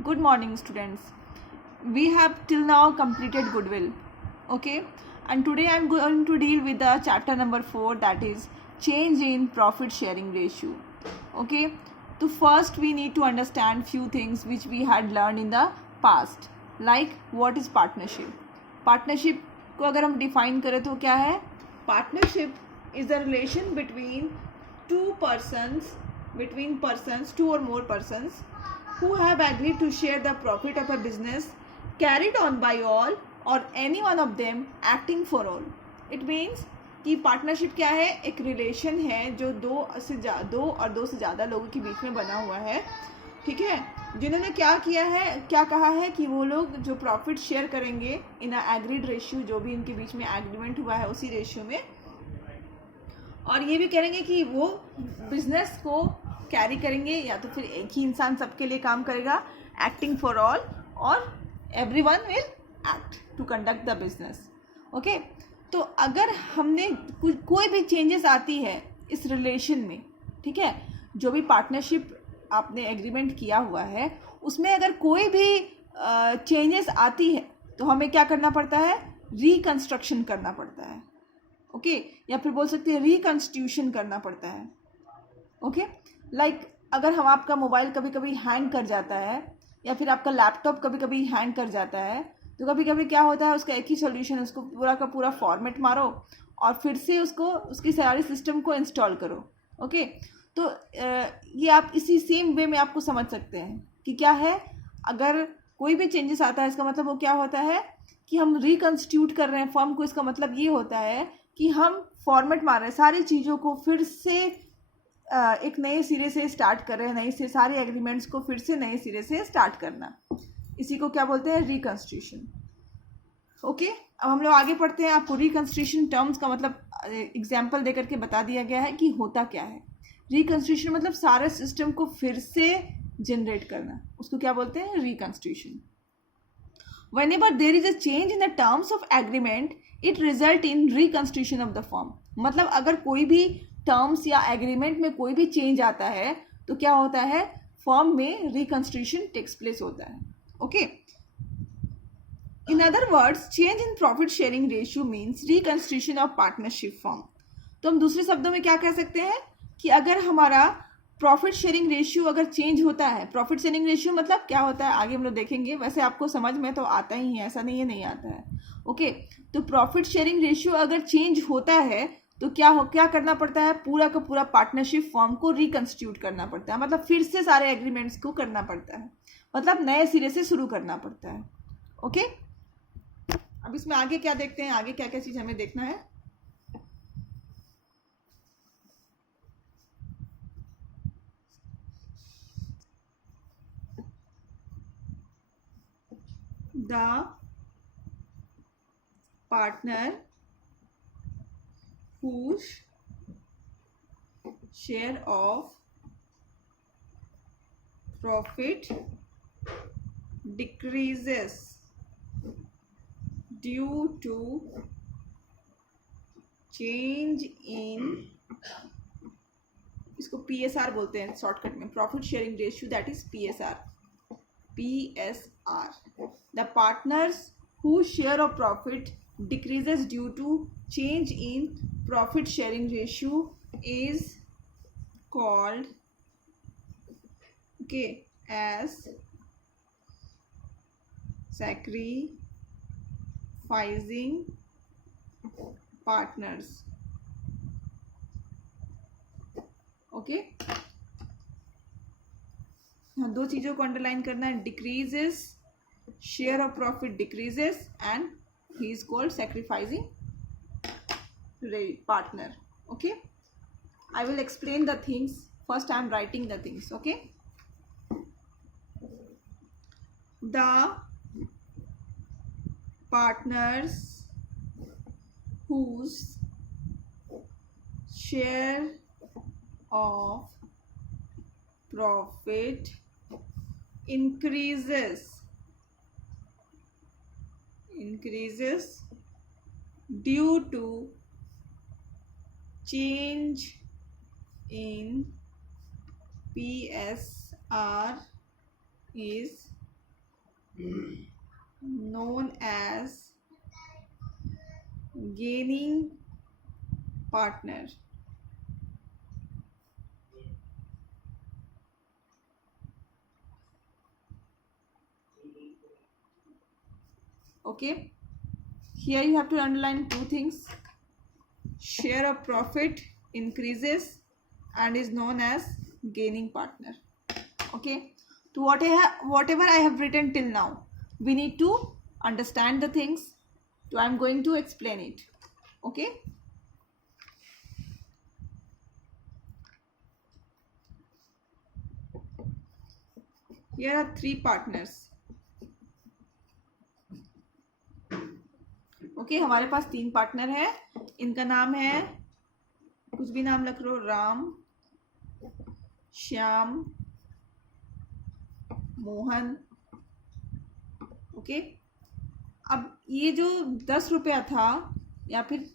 Good morning, students. We have till now completed goodwill. Okay, and today I am going to deal with the chapter number 4, that is change in profit sharing ratio. Okay, so first we need to understand few things which we had learned in the past, like what is partnership. Partnership को अगर हम define करें तो क्या है? Partnership is the relation between two or more persons who have agreed to share the profit of a business carried on by all or any one of them acting for all. It means कि partnership क्या है? एक relation है जो दो और दो से ज़्यादा लोगों के बीच में बना हुआ है, ठीक है, जिन्होंने क्या कहा है कि वो लोग जो प्रॉफिट शेयर करेंगे इन एग्रीड रेशियो, जो भी इनके बीच में एग्रीमेंट हुआ है उसी रेशियो में, और ये भी करेंगे कि वो बिजनेस को कैरी करेंगे, या तो फिर एक ही इंसान सबके लिए काम करेगा, एक्टिंग फॉर ऑल, और everyone will act to conduct the business. Okay, तो अगर हमने कोई भी चेंजेस आती है इस रिलेशन में, ठीक है, जो भी पार्टनरशिप आपने एग्रीमेंट किया हुआ है उसमें अगर कोई भी चेंजेस आती है तो हमें क्या करना पड़ता है? रिकंस्ट्रक्शन करना पड़ता है. ओके, या फिर बोल सकते हैं रिकंस्टिट्यूशन करना पड़ता है. ओके, लाइक अगर हम आपका मोबाइल कभी कभी हैंग कर जाता है या फिर आपका लैपटॉप कभी कभी हैंग कर जाता है, तो कभी कभी क्या होता है, उसका एक ही सोल्यूशन, उसको पूरा का पूरा फॉर्मेट मारो और फिर से उसकी सारी सिस्टम को इंस्टॉल करो. ओके, तो ये आप इसी सेम वे में आपको समझ सकते हैं कि क्या है, अगर कोई भी चेंजेस आता है इसका मतलब वो क्या होता है कि हम रिकंस्टिट्यूट कर रहे हैं फॉर्म को. इसका मतलब ये होता है कि हम फॉर्मेट मार रहे हैं, सारी चीज़ों को फिर से एक नए सिरे से स्टार्ट कर रहे हैं, नए से सारे एग्रीमेंट्स को फिर से नए सिरे से स्टार्ट करना, इसी को क्या बोलते हैं? रिकंस्टिट्यूशन. ओके, अब हम लोग आगे पढ़ते हैं. आपको रिकंस्टिट्यूशन टर्म्स का मतलब एग्जाम्पल दे करके बता दिया गया है कि होता क्या है. रिकंस्टिट्यूशन मतलब सारे सिस्टम को फिर से जनरेट करना, उसको क्या बोलते हैं? Reconstitution. Whenever there is a change in the terms of agreement, it result in reconstitution of the firm. मतलब अगर कोई भी टर्म्स या एग्रीमेंट में कोई भी चेंज आता है तो क्या होता है? फर्म में रिकंस्टिट्यूशन टेक्स प्लेस होता है. Okay, in other words change in profit sharing ratio means reconstitution of partnership firm. तो हम दूसरे शब्दों में क्या कह सकते हैं कि अगर हमारा प्रॉफिट शेयरिंग रेशियो अगर चेंज होता है, प्रॉफिट शेयरिंग रेशियो मतलब क्या होता है आगे हम लोग देखेंगे, वैसे आपको समझ में तो आता ही है, ऐसा नहीं है नहीं आता है. ओके, तो प्रॉफिट शेयरिंग रेशियो अगर चेंज होता है तो क्या करना पड़ता है? पूरा का पूरा पार्टनरशिप फॉर्म को रिकंस्टिट्यूट करना पड़ता है, मतलब फिर से सारे एग्रीमेंट्स को करना पड़ता है, मतलब नए सिरे से शुरू करना पड़ता है. ओके, अब इसमें आगे क्या देखते हैं, आगे क्या क्या चीज़ हमें देखना है. The partner whose share of profit decreases due to change in, इसको PSR बोलते हैं शॉर्टकट में, profit sharing ratio, that is PSR. The partners whose share of profit decreases due to change in profit sharing ratio is called, okay, as sacrificing partners. Okay, हाँ, दो चीज़ों को underline करना है. Decreases, share of profit decreases, and he is called sacrificing partner. Okay, I will explain the things. First I am writing the things. Okay, the partners whose share of profit increases due to change in PSR is known as gaining partner. Okay, here you have to underline two things. Share of profit increases and is known as gaining partner. Okay, to whatever I have written till now, we need to understand the things. So I'm going to explain it. Okay, here are three partners. Okay हमारे पास तीन partner है. इनका नाम है, कुछ भी नाम लिख लो, राम, श्याम, मोहन. ओके, अब ये जो 10 रुपया था, या फिर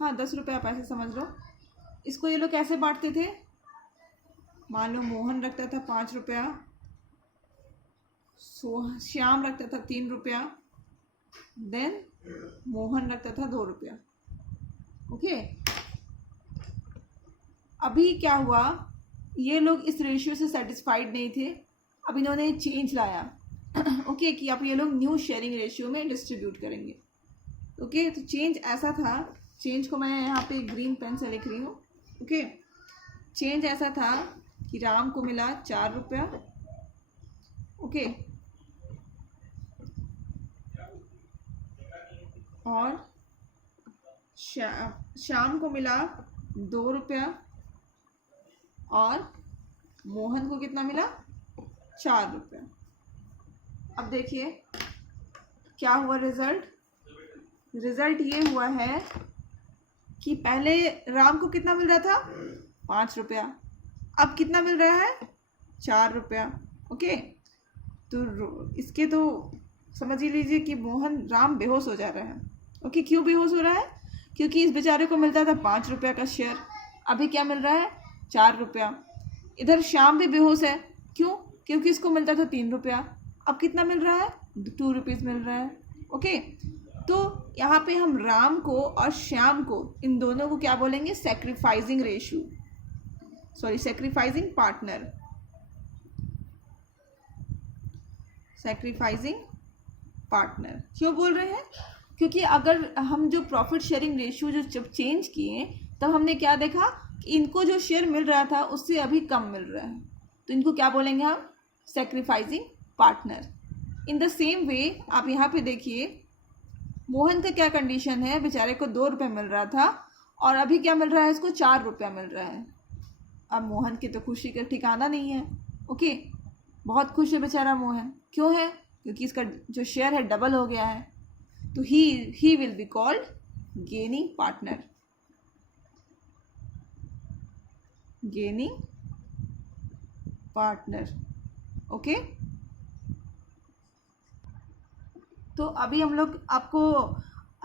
हाँ 10 रुपया आप ऐसे समझ लो, इसको ये लोग कैसे बांटते थे. मान लो मोहन रखता था 5 रुपया, श्याम रखता था 3 रुपया, देन मोहन रखता था 2 रुपया. ओके, अभी क्या हुआ, ये लोग इस रेशियो से सेटिस्फाइड नहीं थे. अब इन्होंने चेंज लाया. ओके, कि अब ये लोग न्यू शेयरिंग रेशियो में डिस्ट्रीब्यूट करेंगे. ओके, तो चेंज ऐसा था, चेंज को मैं यहाँ पे ग्रीन पेन से लिख रही हूँ. ओके, चेंज ऐसा था कि राम को मिला 4 रुपया. ओके, और श्याम को मिला 2 रुपया, और मोहन को कितना मिला, 4 रुपया. अब देखिए क्या हुआ रिजल्ट. रिजल्ट ये हुआ है कि पहले राम को कितना मिल रहा था, 5 रुपया, अब कितना मिल रहा है, 4 रुपया. ओके, तो इसके तो समझ ही लीजिए कि राम बेहोश हो जा रहा है. ओके, क्यों बेहोश हो रहा है, क्योंकि इस बेचारे को मिलता था 5 रुपया का शेयर, अभी क्या मिल रहा है, 4 रुपया. इधर श्याम भी बेहोश है, क्यों, क्योंकि इसको मिलता था 3 रुपया, अब कितना मिल रहा है, 2 रुपीज़ मिल रहा है. ओके, तो यहाँ पे हम राम को और श्याम को, इन दोनों को क्या बोलेंगे, sacrificing ratio, sorry sacrificing partner. Sacrificing partner क्यों बोल रहे हैं, क्योंकि अगर हम जो प्रॉफिट शेयरिंग रेशियो जो जब चेंज किए, तब हमने क्या देखा कि इनको जो शेयर मिल रहा था उससे अभी कम मिल रहा है, तो इनको क्या बोलेंगे हम, sacrificing partner. In the same way आप यहाँ पे देखिए, मोहन का क्या कंडीशन है, बेचारे को 2 रुपये मिल रहा था और अभी क्या मिल रहा है, इसको 4 रुपया मिल रहा है. अब मोहन की तो खुशी का ठिकाना नहीं है. ओके, बहुत खुश है बेचारा मोहन, क्यों है, क्योंकि इसका जो शेयर है डबल हो गया है. तो he will be called gaining partner. Gaining partner. Okay, तो अभी हम लोग आपको,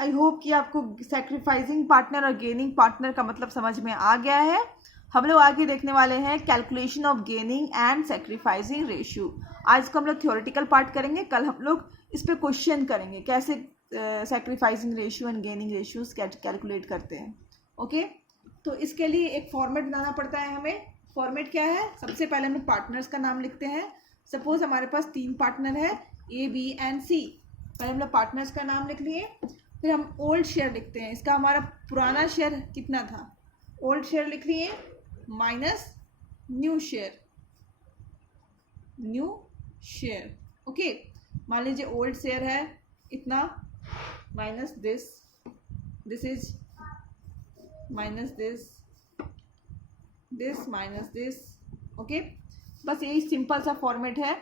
आई होप कि आपको सैक्रिफाइसिंग पार्टनर और गेनिंग पार्टनर का मतलब समझ में आ गया है. हम लोग आगे देखने वाले हैं calculation of gaining and sacrificing ratio. आज को हम लोग थ्योरेटिकल पार्ट करेंगे, कल हम लोग इस पर क्वेश्चन करेंगे कैसे sacrificing ratio and gaining ratios calculate करते हैं. ओके, तो इसके लिए एक फॉर्मेट बनाना पड़ता है हमें. फॉर्मेट क्या है, सबसे पहले हम लोग पार्टनर्स का नाम लिखते हैं. सपोज हमारे पास 3 पार्टनर है, A, B एंड C. पहले हम लोग पार्टनर्स का नाम लिख लिए, फिर हम ओल्ड शेयर लिखते हैं. इसका हमारा पुराना शेयर कितना था, ओल्ड शेयर लिख लिए, minus new share, new share. Okay, मान लीजिए ओल्ड शेयर है इतना, minus this is minus this minus this. Okay, बस यही सिंपल सा फॉर्मेट है.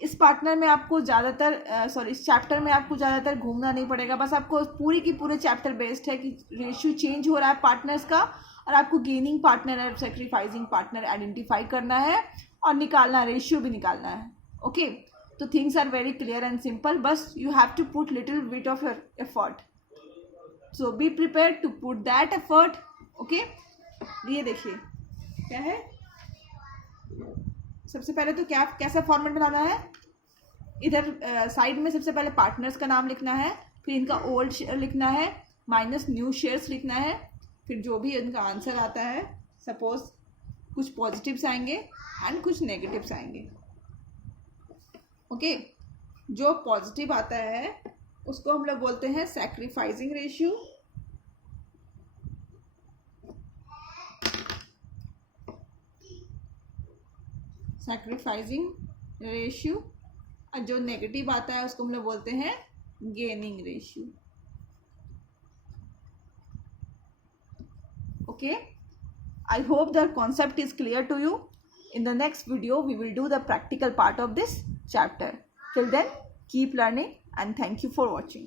इस पार्टनर में आपको ज़्यादातर इस चैप्टर में आपको ज़्यादातर घूमना नहीं पड़ेगा. बस आपको पूरी की पूरे चैप्टर बेस्ड है कि रेशियो चेंज हो रहा है पार्टनर्स का, और आपको गेनिंग पार्टनर और सैक्रिफाइसिंग पार्टनर आइडेंटिफाई करना है और निकालना, रेशियो भी निकालना है. ओके, तो things are very clear and simple. बस you have to put little bit of your effort, so be prepared to put that effort. Okay, ये देखिए क्या है, सबसे पहले तो क्या कैसा फॉर्मेट बनाना है, इधर साइड में सबसे पहले पार्टनर्स का नाम लिखना है, फिर इनका ओल्ड शेयर लिखना है माइनस न्यू शेयर्स लिखना है, फिर जो भी इनका आंसर आता है, सपोज कुछ पॉजिटिव्स आएंगे एंड कुछ नेगेटिव्स आएंगे। ओके, जो पॉजिटिव आता है उसको हम लोग बोलते हैं सैक्रिफाइसिंग रेशियो, और जो नेगेटिव आता है उसको हम लोग बोलते हैं gaining ratio. Okay, I hope the concept is clear to you. In the next video, we will do the practical part of this chapter. Till then, keep learning and thank you for watching.